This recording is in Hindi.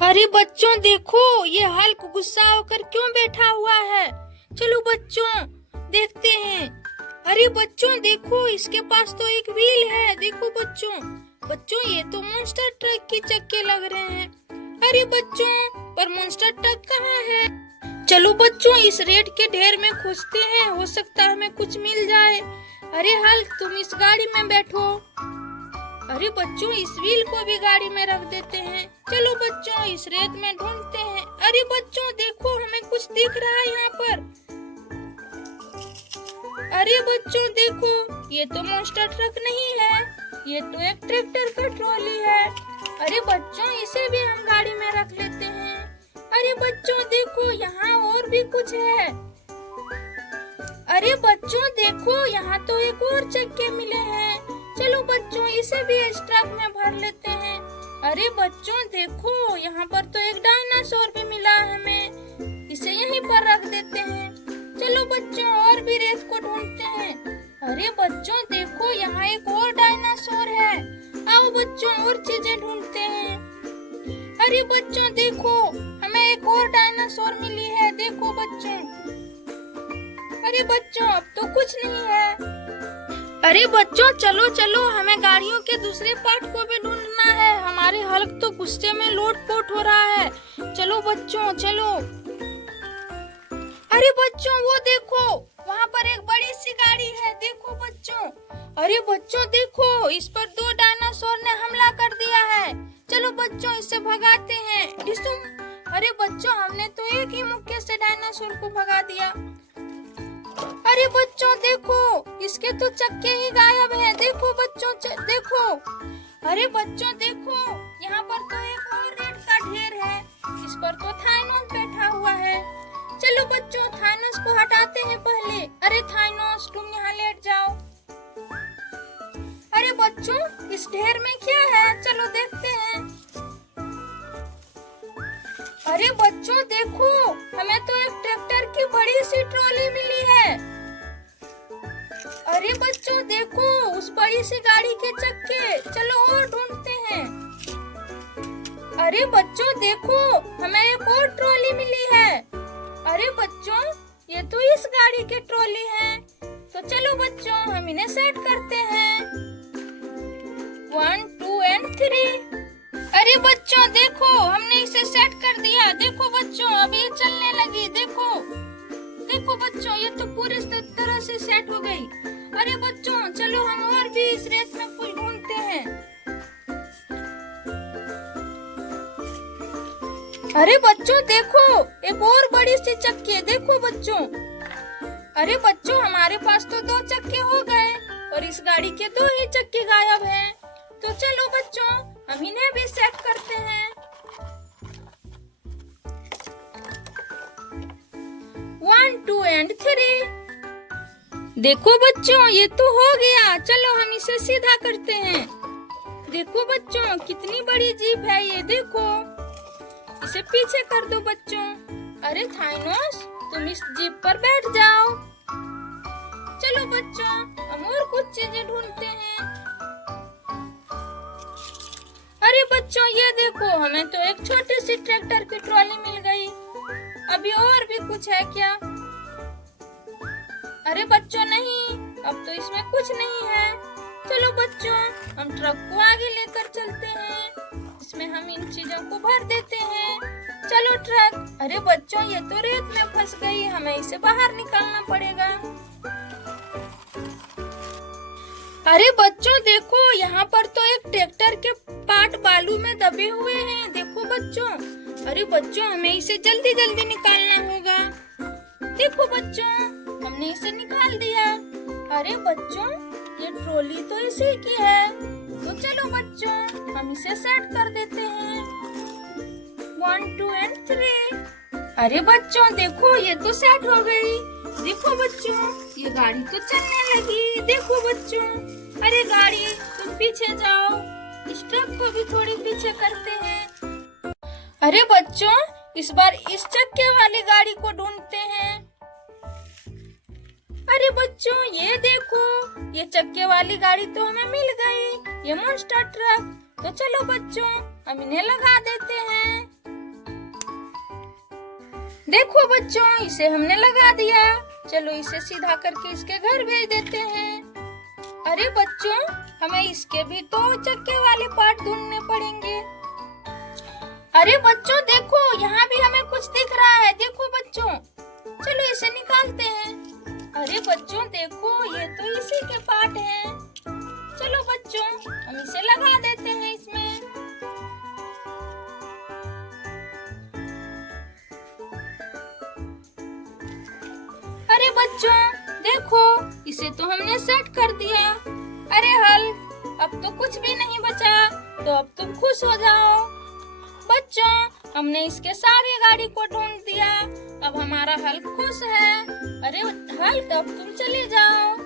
अरे बच्चों देखो, ये हल्क गुस्सा होकर क्यों बैठा हुआ है। चलो बच्चों देखते हैं। अरे बच्चों देखो, इसके पास तो एक व्हील है। देखो बच्चों, बच्चों ये तो मॉन्स्टर ट्रक के चक्के लग रहे हैं। अरे बच्चों, पर मॉन्स्टर ट्रक कहाँ है। चलो बच्चों इस रेत के ढेर में खोजते हैं, हो सकता है हमें कुछ मिल जाए। अरे हल्क तुम इस गाड़ी में बैठो। अरे बच्चों इस व्हील को भी गाड़ी में रख देते हैं। चलो बच्चों इस रेत में ढूंढते हैं। अरे बच्चों देखो, हमें कुछ दिख रहा है यहाँ पर। अरे बच्चों देखो, ये तो मॉन्स्टर ट्रक नहीं है, ये तो एक ट्रैक्टर का ट्रॉली है। अरे बच्चों इसे भी हम गाड़ी में रख लेते हैं। अरे बच्चों देखो, यहाँ और भी कुछ है। अरे बच्चों देखो, यहाँ तो एक और चक्के मिले हैं। चलो बच्चों इसे भी इस ट्रक में भर लेते हैं। अरे बच्चों देखो, यहाँ पर तो एक डायनासोर भी मिला है हमें, इसे यहीं पर रख देते हैं। चलो बच्चों और भी रेत को ढूंढते हैं। अरे बच्चों देखो, यहाँ एक और डायनासोर है। आओ बच्चों और चीजें ढूंढते हैं। अरे बच्चों देखो, हमें एक और डायनासोर मिली है। देखो बच्चों, अरे बच्चों अब तो कुछ नहीं है। अरे बच्चों चलो चलो, हमें गाड़ियों के दूसरे पार्ट को भी ढूंढना है। हमारे हल्क तो गुस्से में लोटपोट हो रहा है। चलो बच्चों चलो। अरे बच्चों वो देखो, वहाँ पर एक बड़ी सी गाड़ी है। देखो बच्चों, अरे बच्चों देखो, इस पर दो डायनासोर ने हमला कर दिया है। चलो बच्चों इसे भगाते हैं। डिसुम। अरे बच्चों हमने तो एक ही मुक्के से डायनासोर को भगा दिया। अरे बच्चों देखो, इसके तो चक्के ही गायब हैं। देखो बच्चों देखो। अरे बच्चों देखो, यहाँ पर तो एक और रेत का ढेर है, इस पर तो थाइनोस बैठा हुआ है। चलो बच्चों थाइनोस को हटाते हैं पहले। अरे थाइनोस तुम यहाँ लेट जाओ। अरे बच्चों इस ढेर में क्या है, चलो देखते हैं। अरे बच्चों देखो, हमें तो एक ट्रैक्टर की बड़ी सी ट्रॉली मिली है। अरे बच्चों देखो, उस बड़ी सी गाड़ी के चक्के। चलो और ढूंढते हैं। अरे बच्चों देखो, हमें एक और ट्रॉली मिली है। अरे बच्चों, ये तो इस गाड़ी के ट्रॉली है। तो चलो बच्चों हम इन्हें सेट करते हैं। 1 2 and 3। अरे बच्चों देखो, हमने इसे सेट कर दिया। देखो बच्चों अब ये चलने लगी। देखो देखो बच्चों, ये तो पूरी तरह से सेट हो गई। अरे बच्चों चलो हम और भी इस रेत में फूल ढूंढते हैं। अरे बच्चों देखो, एक और बड़ी सी चक्की है। देखो बच्चों। अरे बच्चों हमारे पास तो 2 चक्के हो गए और इस गाड़ी के 2 ही चक्के गायब हैं। तो चलो बच्चों हम इन्हें भी सेट करते हैं। 1 2 and 3। देखो बच्चों ये तो हो गया। चलो हम इसे सीधा करते हैं। देखो बच्चों कितनी बड़ी जीप है ये। देखो इसे पीछे कर दो बच्चों। अरे थाइनोस तुम इस जीप पर बैठ जाओ। चलो बच्चों हम और कुछ चीजें ढूंढते हैं। अरे बच्चों ये देखो, हमें तो एक छोटी सी ट्रैक्टर की ट्रॉली मिल गई। अभी और भी कुछ है क्या। अरे बच्चों नहीं, अब तो इसमें कुछ नहीं है। चलो बच्चों हम ट्रक को आगे लेकर चलते हैं, इसमें हम इन चीजों को भर देते हैं। चलो ट्रक। अरे बच्चों ये तो रेत में फंस गई, हमें इसे बाहर निकालना पड़ेगा। अरे बच्चों देखो, यहाँ पर तो एक ट्रैक्टर के पार्ट बालू में दबे हुए हैं। देखो बच्चों। अरे बच्चों हमें इसे जल्दी जल्दी निकालना होगा। देखो बच्चों हमने इसे निकाल दिया। अरे बच्चों ये ट्रॉली तो इसी की है। तो चलो बच्चों हम इसे सेट कर देते हैं। 1 2 and 3। अरे बच्चों देखो ये तो सेट हो गई। देखो बच्चों ये गाड़ी तो चलने लगी। देखो बच्चों। अरे गाड़ी तुम पीछे जाओ, इस ट्रक को भी थोड़ी पीछे करते हैं। अरे बच्चों इस बार इस चक्के वाली गाड़ी को ढूंढते हैं। अरे बच्चों ये देखो, ये चक्के वाली गाड़ी तो हमें मिल गई, ये मॉन्स्टर ट्रक। तो चलो बच्चों हम इन्हें लगा देते हैं। देखो बच्चों, इसे हमने लगा दिया। चलो इसे सीधा करके इसके घर भेज देते हैं। अरे बच्चों, हमें इसके भी तो चक्के वाले पार्ट ढूंढने पड़ेंगे। अरे बच्चों देखो, यहाँ भी हमें कुछ दिख रहा है। देखो बच्चों, चलो इसे निकालते हैं। अरे बच्चों देखो, ये तो इसी के पार्ट हैं। चलो बच्चों, हम इसे लगा देते हैं इसमें। अरे बच्चों देखो, इसे तो हमने सेट कर दिया। अरे हल्क, अब तो कुछ भी नहीं बचा, तो अब तुम खुश हो जाओ। बच्चों, हमने इसके सारी गाड़ी को ढूंढ दिया। अब हमारा हल्क खुश है। अरे हल्क, अब तुम चले जाओ।